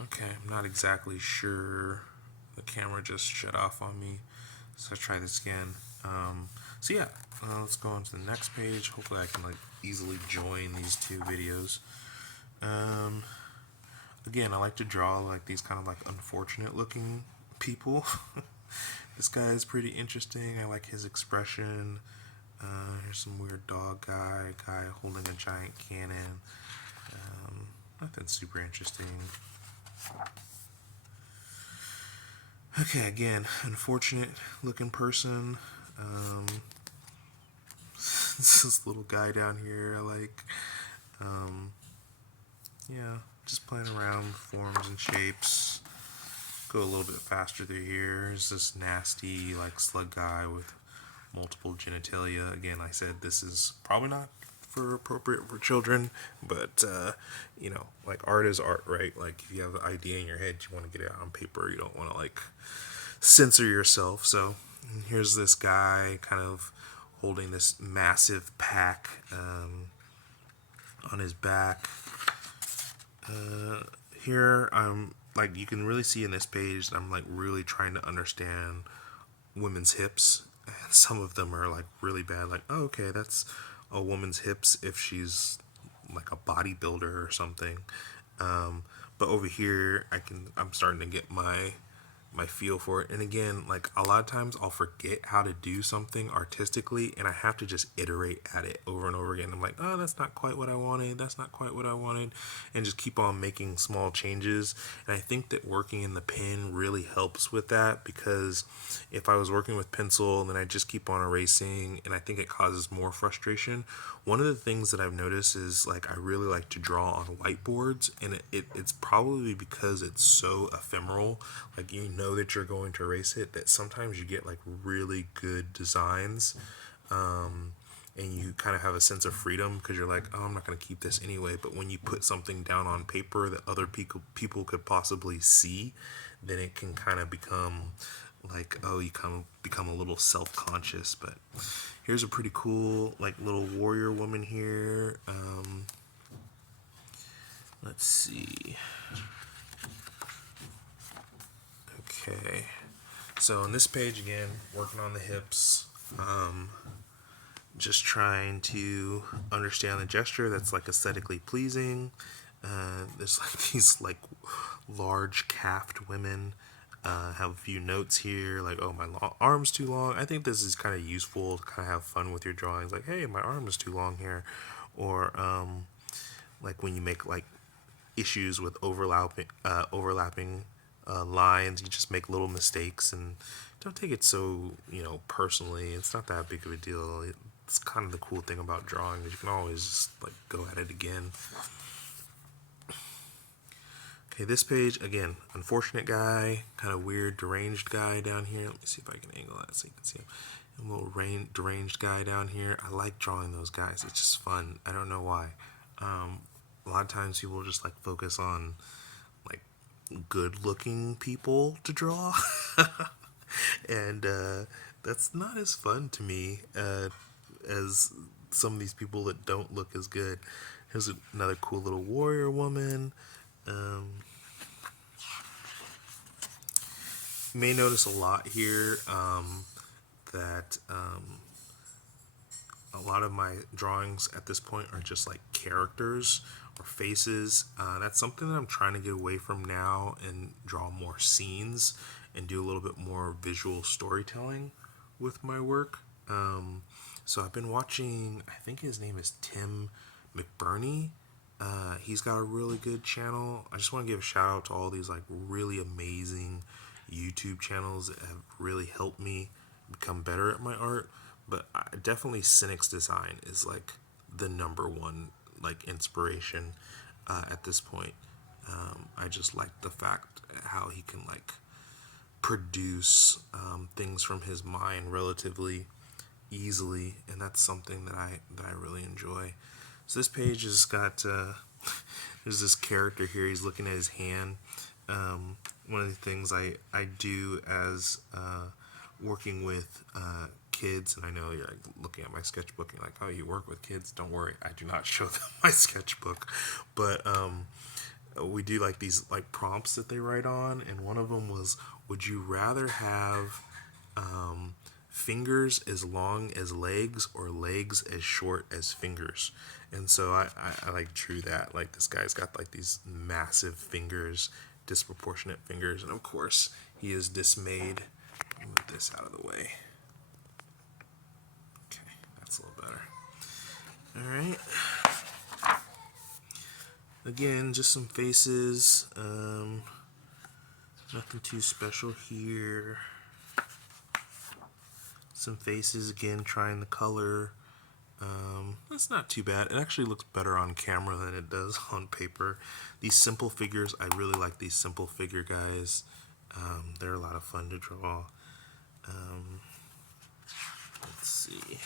Okay, I'm not exactly sure. The camera just shut off on me. So let's try this again. So yeah, let's go on to the next page. Hopefully I can like easily join these two videos. Um, Again, I like to draw like these kind of like unfortunate looking people. This guy is pretty interesting. I like his expression. Here's some weird dog guy holding a giant cannon. Nothing super interesting. Okay, again, unfortunate looking person. Um, this little guy down here I like. Um, yeah, just playing around with forms and shapes. Go a little bit faster through here. There's this nasty like slug guy with multiple genitalia. Again, I said this is probably not for appropriate for children, but like art is art, right? Like if you have an idea in your head, you want to get it out on paper. You don't want to like censor yourself. So here's this guy kind of holding this massive pack on his back. Here I'm like you can really see in this page I'm like really trying to understand women's hips, and some of them are like really bad, like, oh, okay, that's a woman's hips if she's like a bodybuilder or something. But over here I'm starting to get my feel for it. And again, like a lot of times I'll forget how to do something artistically and I have to just iterate at it over and over again. I'm like, oh, that's not quite what I wanted. That's not quite what I wanted. And just keep on making small changes. And I think that working in the pen really helps with that, because if I was working with pencil and then I just keep on erasing, and I think it causes more frustration. One of the things that I've noticed is like I really like to draw on whiteboards, and it's probably because it's so ephemeral. Like you know that you're going to erase it, that sometimes you get like really good designs, and you kind of have a sense of freedom because you're like, oh, I'm not going to keep this anyway. But when you put something down on paper that other people could possibly see, then it can kind of become like, oh, you kind of become a little self-conscious. But here's a pretty cool like little warrior woman here. Let's see. Okay, so on this page again, working on the hips, just trying to understand the gesture that's like aesthetically pleasing. There's like these like large calved women. Have a few notes here, like, oh, my arm's too long. I think this is kind of useful to kind of have fun with your drawings. Like, hey, my arm is too long here. Or like when you make like issues with overlapping lines, you just make little mistakes and don't take it so personally. It's not that big of a deal. It's kind of the cool thing about drawing, is you can always just like go at it again. Okay, this page, again, unfortunate guy, kind of weird, deranged guy down here. Let me see if I can angle that so you can see him. A little deranged guy down here. I like drawing those guys. It's just fun. I don't know why. A lot of times people just like focus on like good-looking people to draw, and that's not as fun to me as some of these people that don't look as good. Here's another cool little warrior woman. Um, you may notice a lot here that a lot of my drawings at this point are just like characters or faces. That's something that I'm trying to get away from now and draw more scenes and do a little bit more visual storytelling with my work. So I've been watching, I think his name is Tim McBurney. He's got a really good channel. I just want to give a shout out to all these like really amazing YouTube channels that have really helped me become better at my art. But definitely Cynic's design is like the number one like inspiration at this point. I just like the fact how he can like produce things from his mind relatively easily, and that's something that I really enjoy. So this page has got there's this character here. He's looking at his hand. One of the things I do as working with kids, and I know you're like looking at my sketchbook and like, oh, you work with kids. Don't worry, I do not show them my sketchbook. But we do like these like prompts that they write on, and one of them was, would you rather have fingers as long as legs or legs as short as fingers? And so I like drew that. Like this guy's got like these massive fingers, disproportionate fingers, and of course he is dismayed. Move this out of the way. Okay, that's a little better. All right. Again, just some faces. Nothing too special here. Some faces again, trying the color. That's not too bad. It actually looks better on camera than it does on paper. These simple figures, I really like these simple figure guys. They're a lot of fun to draw. Let's see.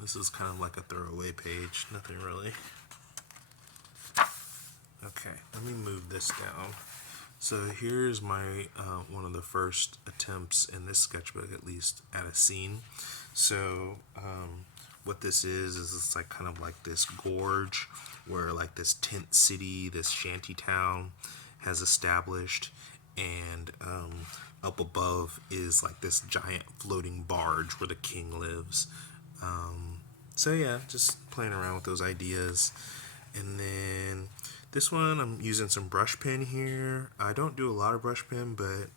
This is kind of like a throwaway page. Nothing really. Okay, let me move this down. So here's my one of the first attempts in this sketchbook, at least, at a scene. So what this is it's like kind of like this gorge where like this tent city, this shanty town has established, and up above is like this giant floating barge where the king lives. So yeah, just playing around with those ideas. And then this one, I'm using some brush pen here. I don't do a lot of brush pen, but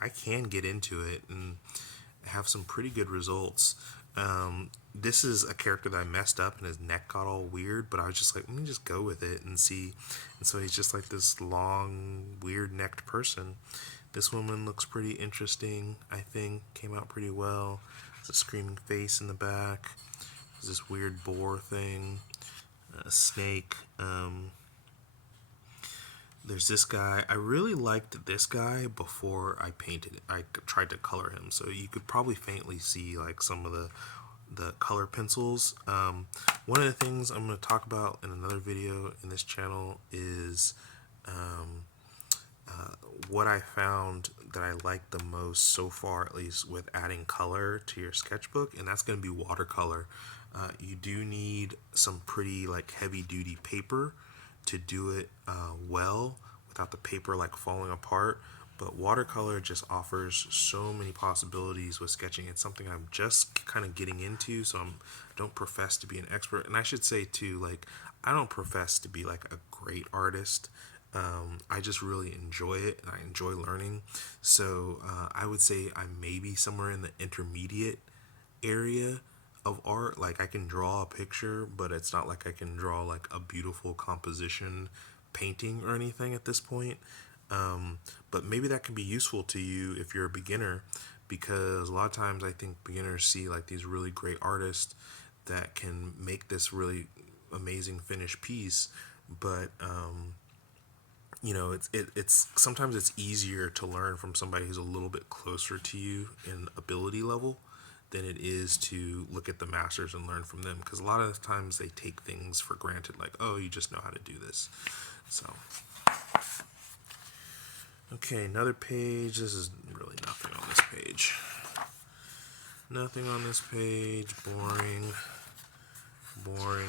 I can get into it and have some pretty good results. This is a character that I messed up and his neck got all weird, but I was just like, let me just go with it and see. And so he's just like this long, weird necked person. This woman looks pretty interesting, I think. Came out pretty well. There's a screaming face in the back. There's this weird boar thing. A snake. There's this guy. I really liked this guy before I painted it. I tried to color him, so you could probably faintly see like some of the color pencils. One of the things I'm going to talk about in another video in this channel is what I found that I like the most so far, at least with adding color to your sketchbook, and that's going to be watercolor. You do need some pretty like heavy duty paper to do it well without the paper like falling apart, but watercolor just offers so many possibilities with sketching. It's something I'm just kind of getting into, so I don't profess to be an expert. And I should say too, like, I don't profess to be like a great artist. I just really enjoy it and I enjoy learning. So I would say I'm maybe somewhere in the intermediate area of art. Like I can draw a picture, but it's not like I can draw like a beautiful composition painting or anything at this point. But maybe that can be useful to you if you're a beginner, because a lot of times I think beginners see like these really great artists that can make this really amazing finished piece, but you know, it's sometimes it's easier to learn from somebody who's a little bit closer to you in ability level than it is to look at the masters and learn from them, because a lot of the times they take things for granted, like, oh, you just know how to do this. So okay, another page. This is really nothing on this page. Nothing on this page. Boring.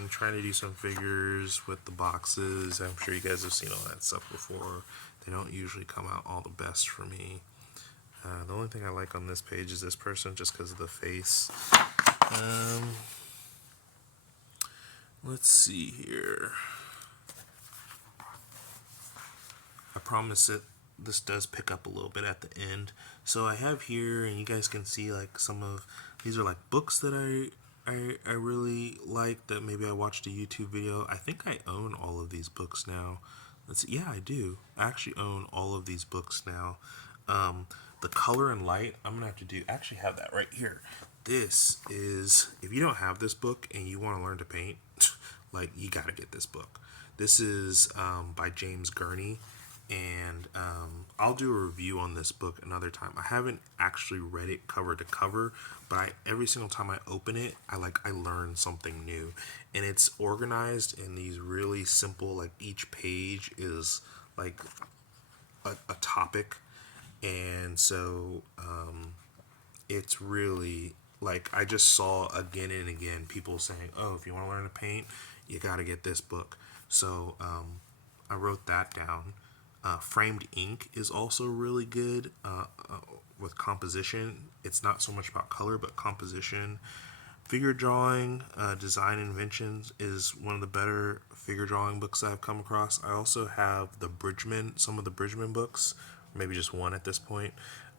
Trying to do some figures with the boxes. I'm sure you guys have seen all that stuff before. They don't usually come out all the best for me. The only thing I like on this page is this person, just because of the face. Let's see here. I promise that this does pick up a little bit at the end. So I have here, and you guys can see like some of these are like books that I really like, that maybe I watched a YouTube video. I think I own all of these books now. Yeah, I do. I actually own all of these books now. The color and light, I'm gonna have to do. I actually have that right here. This is, if you don't have this book and you want to learn to paint, like, you gotta get this book. This is by James Gurney, and I'll do a review on this book another time. I haven't actually read it cover to cover, but every single time I open it, I learn something new, and it's organized in these really simple, like each page is like a topic, and so it's really like, I just saw again and again people saying, oh, if you want to learn to paint, you got to get this book. So I wrote that down. Framed ink is also really good with composition. It's not so much about color, but composition. Figure drawing, Design Inventions is one of the better figure drawing books I've come across. I also have some of the Bridgman books, maybe just one at this point.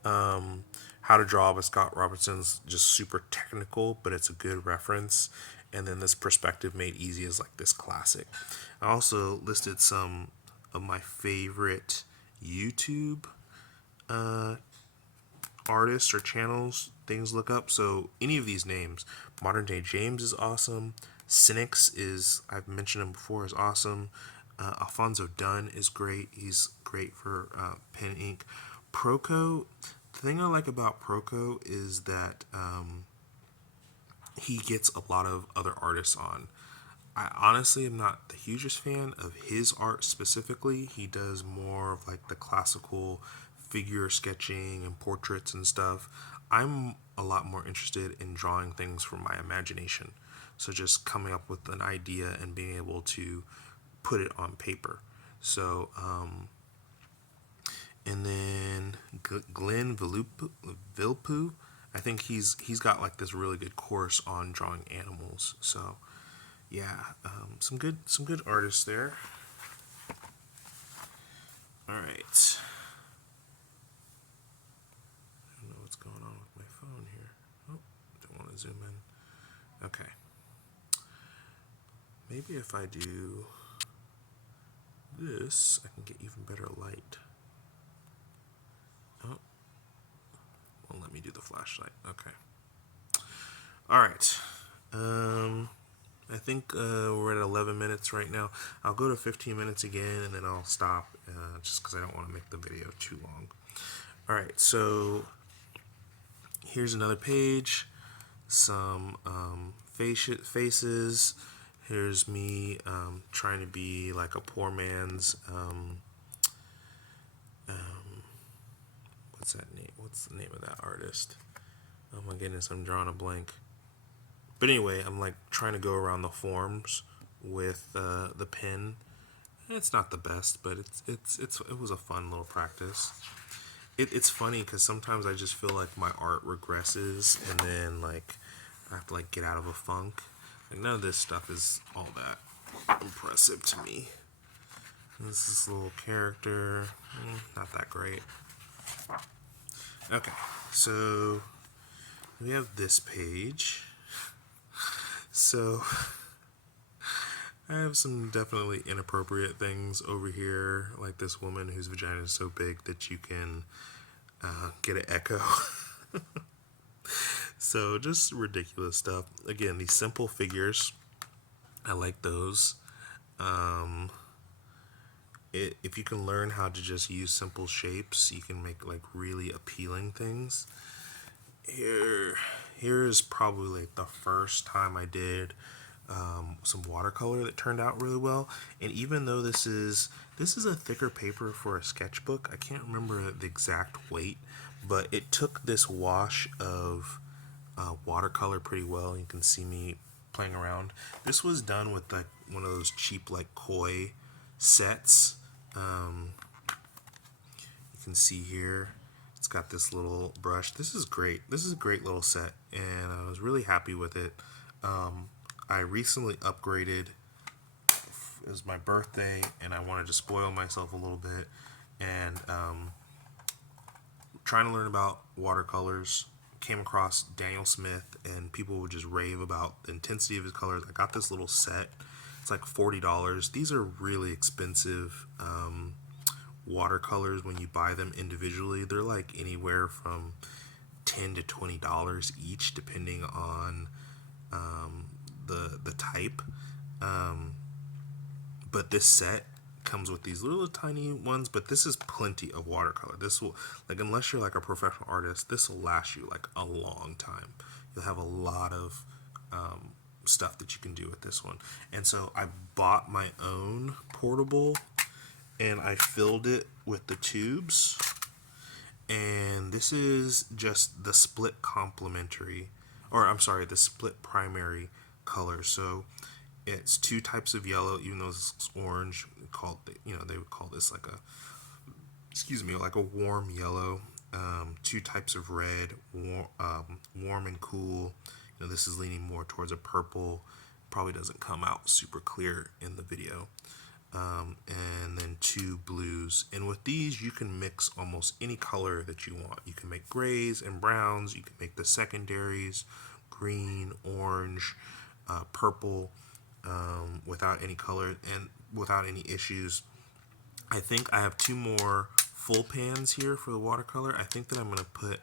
How to Draw by Scott Robertson's just super technical, but it's a good reference. And then this Perspective Made Easy is like this classic. I also listed some of my favorite YouTube artists or channels, things to look up. So any of these names, Modern Day James is awesome. Cynics is, I've mentioned him before, is awesome. Alfonso Dunn is great. He's great for pen ink. Proco, the thing I like about Proco is that he gets a lot of other artists on. I honestly am not the hugest fan of his art specifically. He does more of like the classical figure sketching and portraits and stuff. I'm a lot more interested in drawing things from my imagination. So just coming up with an idea and being able to put it on paper. So, and then Glenn Vilpu, I think he's got like this really good course on drawing animals. So yeah, some good artists there. All right. I don't know what's going on with my phone here. Oh, don't want to zoom in. Okay. Maybe if I do this, I can get even better light. Oh, well, let me do the flashlight. Okay. All right. I think we're at 11 minutes right now. I'll go to 15 minutes again, and then I'll stop just because I don't want to make the video too long. All right, so here's another page. Some faces. Here's me trying to be like a poor man's. What's that name? What's the name of that artist? Oh my goodness, I'm drawing a blank. But anyway, I'm like trying to go around the forms with the pen. It's not the best, but it was a fun little practice. It's funny because sometimes I just feel like my art regresses, and then like I have to like get out of a funk. Like none of this stuff is all that impressive to me. This little character, not that great. Okay, so we have this page. So I have some definitely inappropriate things over here, like this woman whose vagina is so big that you can get an echo. So just ridiculous stuff. Again, these simple figures, I like those. If you can learn how to just use simple shapes, you can make like really appealing things. Here is probably like the first time I did some watercolor that turned out really well. And even though this is a thicker paper for a sketchbook, I can't remember the exact weight, but it took this wash of watercolor pretty well. You can see me playing around. This was done with like one of those cheap like koi sets. You can see here it's got this little brush. This is great. This is a great little set, and I was really happy with it. I recently upgraded. It was my birthday, and I wanted to spoil myself a little bit, and trying to learn about watercolors. Came across Daniel Smith, and people would just rave about the intensity of his colors. I got this little set. It's like $40. These are really expensive watercolors when you buy them individually. They're like anywhere from $10 to $20 each, depending on the type. But this set comes with these little tiny ones, but this is plenty of watercolor. This will, like, unless you're like a professional artist, this will last you like a long time. You'll have a lot of stuff that you can do with this one. And so I bought my own portable, and I filled it with the tubes. And this is just the split complementary, or I'm sorry, the split primary color. So It's two types of yellow, even though it's orange. Called, they would call this like a, excuse me, like a warm yellow. Two types of red, warm and cool. This is leaning more towards a purple. Probably doesn't come out super clear in the video. And then two blues. And with these, you can mix almost any color that you want. You can make grays and browns. You can make the secondaries, green, orange, purple, without any color and without any issues. I think I have two more full pans here for the watercolor. I think that I'm going to put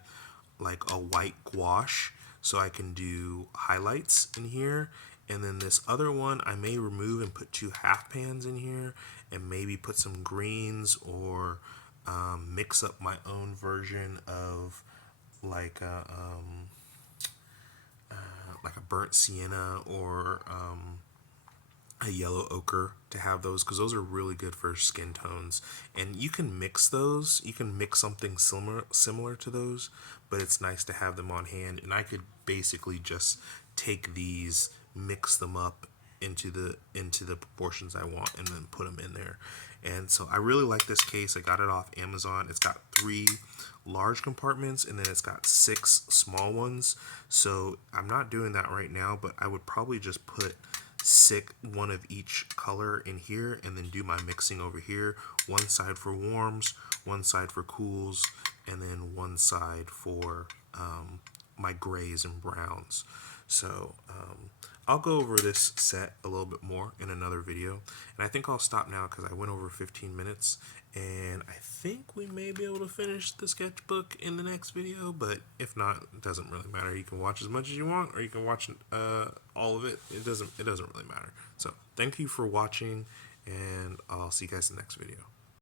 like a white gouache so I can do highlights in here. And then this other one I may remove and put two half pans in here and maybe put some greens or mix up my own version of like a burnt sienna or a yellow ochre to have those, because those are really good for skin tones. And you can mix those, you can mix something similar to those, but it's nice to have them on hand. And I could basically just take these, mix them up into the proportions I want, and then put them in there. And so I really like this case. I got it off Amazon. It's got 3 large compartments and then it's got 6 small ones. So I'm not doing that right now, but I would probably just put one of each color in here and then do my mixing over here. One side for warms, one side for cools, and then one side for my grays and browns. So I'll go over this set a little bit more in another video, and I think I'll stop now because I went over 15 minutes, and I think we may be able to finish the sketchbook in the next video, but if not, it doesn't really matter. You can watch as much as you want, or you can watch all of it. It doesn't really matter. So thank you for watching, and I'll see you guys in the next video.